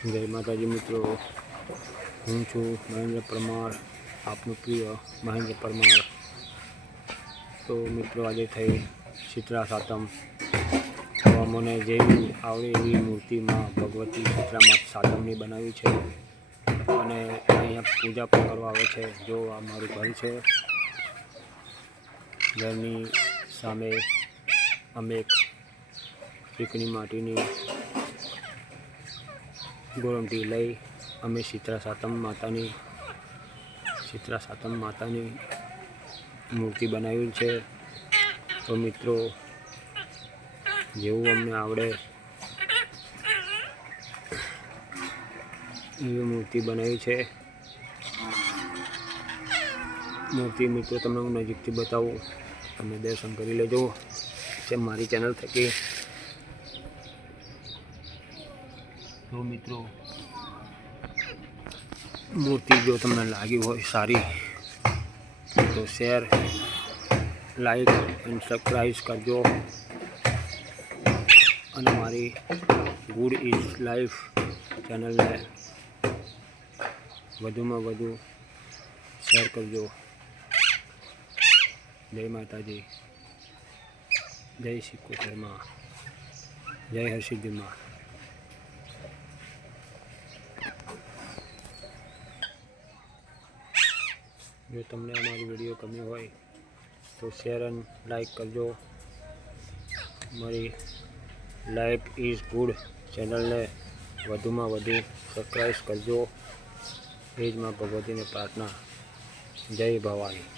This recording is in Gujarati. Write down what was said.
જય માતાજી મિત્રો, હું છું મહેન્દ્ર પરમાર, આપનું પ્રિય મહેન્દ્ર પરમાર। તો મિત્રો આજે થઈ શીતળા સાતમ, તો મને જેવી આવડે એવી મૂર્તિમાં ભગવતી શીતળા માતા સાતમની બનાવી છે અને અહીંયા પૂજા પણ કરવા આવે છે। જો આ મારું ઘર છે, ઘરની સામે અમે એક ચીકણી માટીની ગોળંટી લઈ અમે શીતળા સાતમ માતાની મૂર્તિ બનાવી છે। તો મિત્રો જેવું અમને આવડે એવી મૂર્તિ બનાવી છે। મૂર્તિ મિત્રો તમને હું નજીકથી બતાવું, તમે દર્શન કરી લેજો છે મારી ચેનલ થકી। તો મિત્રો મૂર્તિ જો તમને લાગી હોય સારી તો શેર, લાઈક એન્ડ સબસ્ક્રાઈબ કરજો અને મારી ગુડ ઇઝ લાઈફ ચેનલને વધુમાં વધુ શેર કરજો। જય માતાજી, જય સિકોતરમાં, જય હરસિદ્ધિમાં। જો તમને અમારી વિડીયો ગમી હોય તો શેર એન્ડ લાઈક કરજો। મારી લાઈફ ઇઝ ગુડ ચેનલને વધુમાં વધુ સબસ્ક્રાઈબ કરજો। એ જ માં ભગવતીને પ્રાર્થના। જય ભવાની।